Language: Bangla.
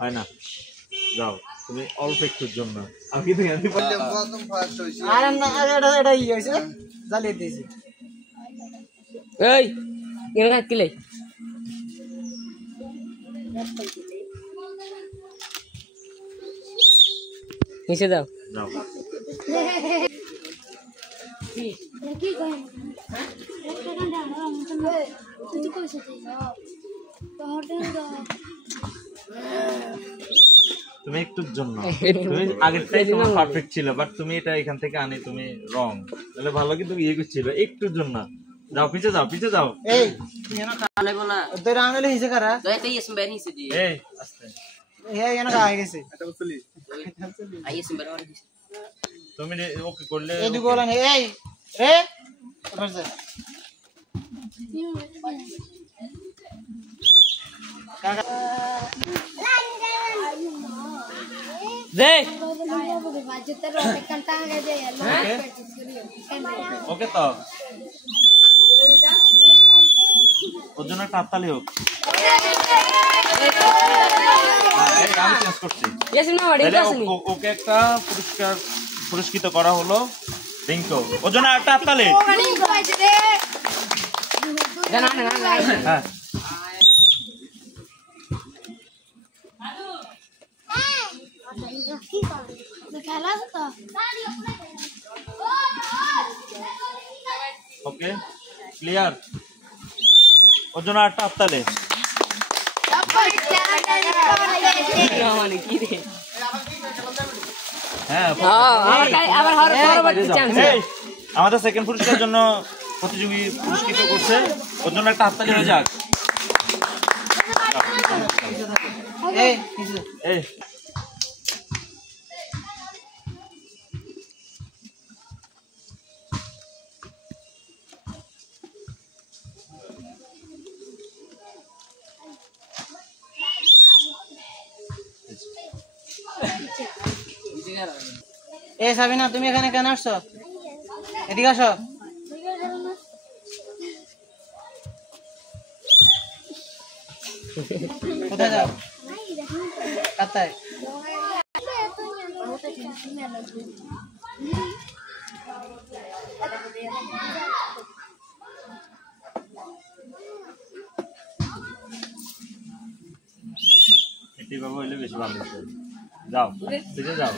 হয় না, যাও তুমি অল্প একটুর জন্য আমি কিন্তু আর না এটা ই হইছে জ্বালিয়ে দিয়েছি। এই এরা কিলে নিচে দাও। যাও তুমি একটুর জন্য, তুমি আগেরটাই তোমার পারফেক্ট ছিল, বাট তুমি এটা এখান থেকে আনি তুমি রং, তাহলে ভালো কিন্তু ইয়ে করছিল একটুর জন্য। যাও পিছে যাও, পিছে যাও। এই এনা কালে বলা তোর আঙুলে হিসে করা দইতে ইসম বের নিচে দি এই আস্তে হে এনা গায় গেছে এটা বলি আই ইসম বের আর তুমি ওকে করলে এই দুগো লান এই রে বসে কাকা দে ওকে তো ওর জন্য একটা হাততালি হোক। আমি চেঞ্জ করছি, ইসম না ওড়ি আসনি ওকে একটা পুরস্কৃত করা হলো রিঙ্কো, ওর জন্য একটা হাততালি। না না না হ্যাঁ ওকে ক্লিয়ার, ওর জন্য একটা হাততালি। মানে কি রে হ্যাঁ আবার পরবর্তী চান্স এই, আমাদের সেকেন্ড পুরস্কারের জন্য প্রতিযোগী পুরস্কৃত করছে, ওর জন্য একটা হাততালি হয়ে যাক। এই হিসে এই এই সাবিনা তুমি এখানে কেন আসছো? এদিকে আসো। কোথায় যাও? কাতায় এটি বাবা হইলে বেশি ভালো হতো। যাও, বুঝে যাও।